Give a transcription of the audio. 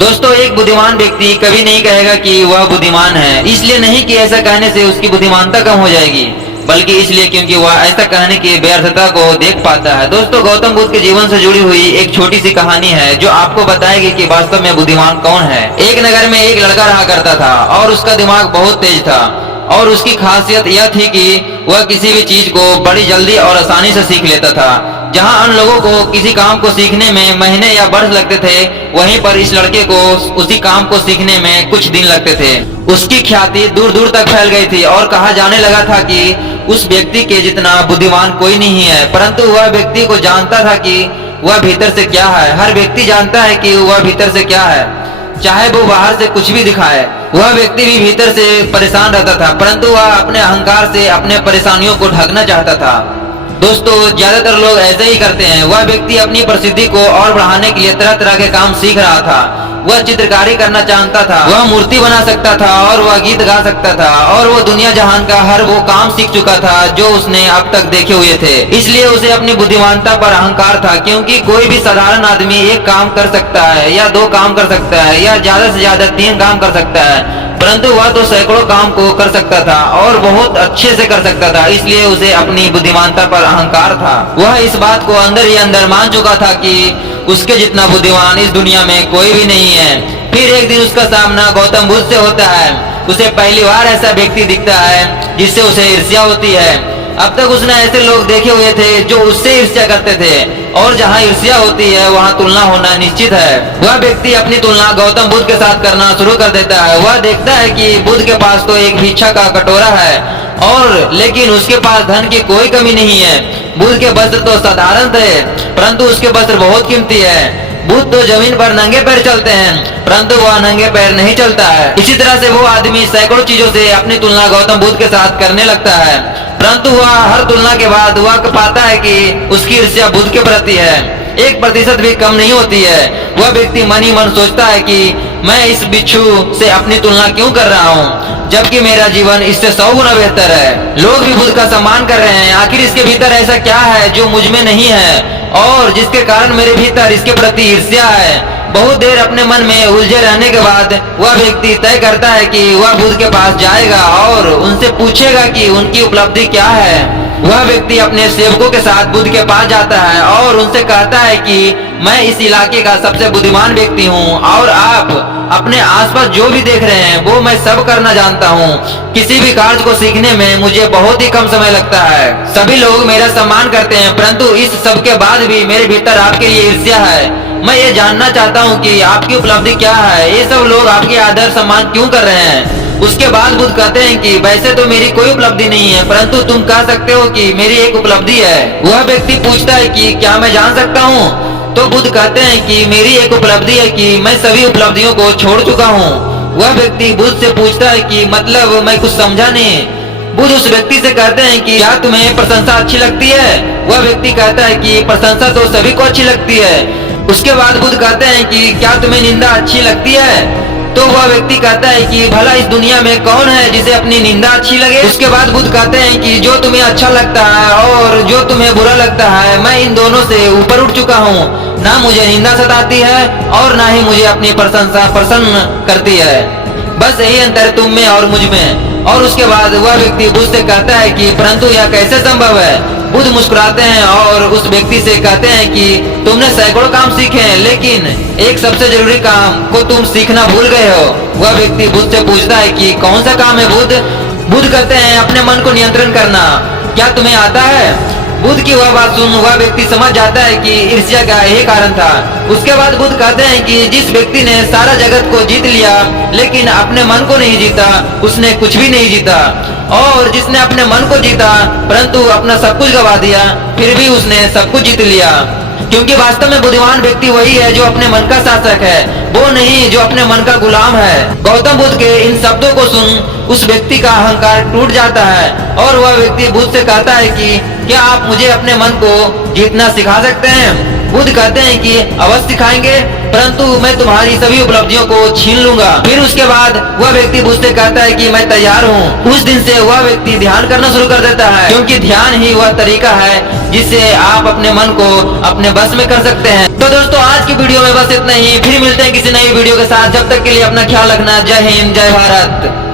दोस्तों, एक बुद्धिमान व्यक्ति कभी नहीं कहेगा कि वह बुद्धिमान है, इसलिए नहीं कि ऐसा कहने से उसकी बुद्धिमानता कम हो जाएगी, बल्कि इसलिए क्योंकि वह ऐसा कहने की व्यर्थता को देख पाता है। दोस्तों, गौतम बुद्ध के जीवन से जुड़ी हुई एक छोटी सी कहानी है जो आपको बताएगी कि वास्तव में बुद्धिमान कौन है। एक नगर में एक लड़का रहा करता था और उसका दिमाग बहुत तेज था और उसकी खासियत यह थी कि वह किसी भी चीज को बड़ी जल्दी और आसानी से सीख लेता था। जहां अन्य लोगों को किसी काम को सीखने में महीने या वर्ष लगते थे, वहीं पर इस लड़के को उसी काम को सीखने में कुछ दिन लगते थे। उसकी ख्याति दूर दूर तक फैल गई थी और कहा जाने लगा था कि उस व्यक्ति के जितना बुद्धिमान कोई नहीं है। परंतु वह व्यक्ति को जानता था कि वह भीतर से क्या है। हर व्यक्ति जानता है कि वह भीतर से क्या है, चाहे वो बाहर से कुछ भी दिखाए। वह व्यक्ति भी भीतर से परेशान रहता था, परंतु वह अपने अहंकार से अपने परेशानियों को ढकना चाहता था। दोस्तों, ज्यादातर लोग ऐसे ही करते हैं। वह व्यक्ति अपनी प्रसिद्धि को और बढ़ाने के लिए तरह तरह के काम सीख रहा था। वह चित्रकारी करना जानता था, वह मूर्ति बना सकता था और वह गीत गा सकता था और वो दुनिया जहान का हर वो काम सीख चुका था जो उसने अब तक देखे हुए थे। इसलिए उसे अपनी बुद्धिमानता पर अहंकार था, क्योंकि कोई भी साधारण आदमी एक काम कर सकता है या दो काम कर सकता है या ज्यादा से ज्यादा 3 काम कर सकता है, परंतु वह तो सैकड़ों काम को कर सकता था और बहुत अच्छे से कर सकता था। इसलिए उसे अपनी बुद्धिमानता पर अहंकार था। वह इस बात को अंदर ही अंदर मान चुका था कि उसके जितना बुद्धिमान इस दुनिया में कोई भी नहीं है। फिर एक दिन उसका सामना गौतम बुद्ध से होता है। उसे पहली बार ऐसा व्यक्ति दिखता है जिससे उसे ईर्ष्या होती है। अब तक उसने ऐसे लोग देखे हुए थे जो उससे ईर्ष्या करते थे, और जहाँ ईर्ष्या होती है वहाँ तुलना होना निश्चित है। वह व्यक्ति अपनी तुलना गौतम बुद्ध के साथ करना शुरू कर देता है। वह देखता है कि बुद्ध के पास तो एक भिक्षा का कटोरा है और लेकिन उसके पास धन की कोई कमी नहीं है। बुद्ध के वस्त्र तो साधारण थे, परंतु उसके वस्त्र बहुत कीमती है। बुद्ध तो जमीन पर नंगे पैर चलते हैं, परंतु वह नंगे पैर नहीं चलता है। इसी तरह से वो आदमी सैकड़ों चीजों से अपनी तुलना गौतम बुद्ध के साथ करने लगता है, परंतु वह हर तुलना के बाद वह पाता है कि उसकी ईर्ष्या बुद्ध के प्रति है 1% भी कम नहीं होती है। वह व्यक्ति मन ही मन सोचता है कि मैं इस बिच्छू से अपनी तुलना क्यों कर रहा हूँ, जबकि मेरा जीवन इससे 100 गुना बेहतर है। लोग भी बुद्ध का सम्मान कर रहे हैं। आखिर इसके भीतर ऐसा क्या है जो मुझ में नहीं है और जिसके कारण मेरे भीतर इसके प्रति ईर्ष्या है। बहुत देर अपने मन में उलझे रहने के बाद वह व्यक्ति तय करता है कि वह बुद्ध के पास जाएगा और उनसे पूछेगा कि उनकी उपलब्धि क्या है। वह व्यक्ति अपने सेवकों के साथ बुद्ध के पास जाता है और उनसे कहता है कि मैं इस इलाके का सबसे बुद्धिमान व्यक्ति हूँ और आप अपने आसपास जो भी देख रहे हैं वो मैं सब करना जानता हूँ। किसी भी कार्य को सीखने में मुझे बहुत ही कम समय लगता है। सभी लोग मेरा सम्मान करते हैं, परंतु इस सब के बाद भी मेरे भीतर आपके लिए ईर्ष्या है। मैं ये जानना चाहता हूँ कि आपकी उपलब्धि क्या है। ये सब लोग आपके आदर सम्मान क्यों कर रहे हैं। उसके बाद बुद्ध कहते हैं कि वैसे तो मेरी कोई उपलब्धि नहीं है, परंतु तुम कह सकते हो कि मेरी एक उपलब्धि है। वह व्यक्ति पूछता है कि क्या मैं जान सकता हूँ। तो बुद्ध कहते हैं कि मेरी एक उपलब्धि है कि मैं सभी उपलब्धियों को छोड़ चुका हूँ। वह व्यक्ति बुद्ध से पूछता है कि मतलब मैं कुछ समझा नहीं। बुद्ध उस व्यक्ति से कहते हैं कि क्या तुम्हें प्रशंसा अच्छी लगती है। वह व्यक्ति कहता है कि प्रशंसा तो सभी को अच्छी लगती है। उसके बाद बुद्ध कहते हैं कि क्या तुम्हें निंदा अच्छी लगती है। तो वह व्यक्ति कहता है कि भला इस दुनिया में कौन है जिसे अपनी निंदा अच्छी लगे। उसके बाद बुद्ध कहते हैं कि जो तुम्हें अच्छा लगता है और जो तुम्हें बुरा लगता है, मैं इन दोनों से ऊपर उठ चुका हूँ। ना मुझे निंदा सताती है और ना ही मुझे अपनी प्रशंसा प्रसन्न करती है। बस यही अंतर है तुम में और मुझ में। और उसके बाद वह व्यक्ति बुद्ध से कहता है कि परंतु यह कैसे संभव है। बुद्ध मुस्कुराते हैं और उस व्यक्ति से कहते हैं कि तुमने सैकड़ों काम सीखे हैं, लेकिन एक सबसे जरूरी काम को तुम सीखना भूल गए हो। वह व्यक्ति बुद्ध से पूछता है कि कौन सा काम है बुद्ध। बुद्ध कहते हैं अपने मन को नियंत्रण करना। क्या तुम्हें आता है। बुद्ध की वह बात सुन वह व्यक्ति समझ जाता है कि ईर्ष्या का यही कारण था। उसके बाद बुद्ध कहते हैं कि जिस व्यक्ति ने सारा जगत को जीत लिया लेकिन अपने मन को नहीं जीता, उसने कुछ भी नहीं जीता। और जिसने अपने मन को जीता परंतु अपना सब कुछ गवा दिया, फिर भी उसने सब कुछ जीत लिया। क्योंकि वास्तव में बुद्धिमान व्यक्ति वही है जो अपने मन का शासक है, वो नहीं जो अपने मन का गुलाम है। गौतम बुद्ध के इन शब्दों को सुन उस व्यक्ति का अहंकार टूट जाता है और वह व्यक्ति बुद्ध से कहता है कि क्या आप मुझे अपने मन को जीतना सिखा सकते हैं। बुद्ध कहते हैं कि अवश्य सिखाएंगे, परंतु मैं तुम्हारी सभी उपलब्धियों को छीन लूंगा। फिर उसके बाद वह व्यक्ति बुद्ध से कहता है कि मैं तैयार हूँ। उस दिन से वह व्यक्ति ध्यान करना शुरू कर देता है, क्योंकि ध्यान ही वह तरीका है जिससे आप अपने मन को अपने बस में कर सकते हैं। तो दोस्तों आज की वीडियो में बस इतना ही, फिर मिलते हैं किसी नई वीडियो के साथ। जब तक के लिए अपना ख्याल रखना। जय हिंद, जय भारत।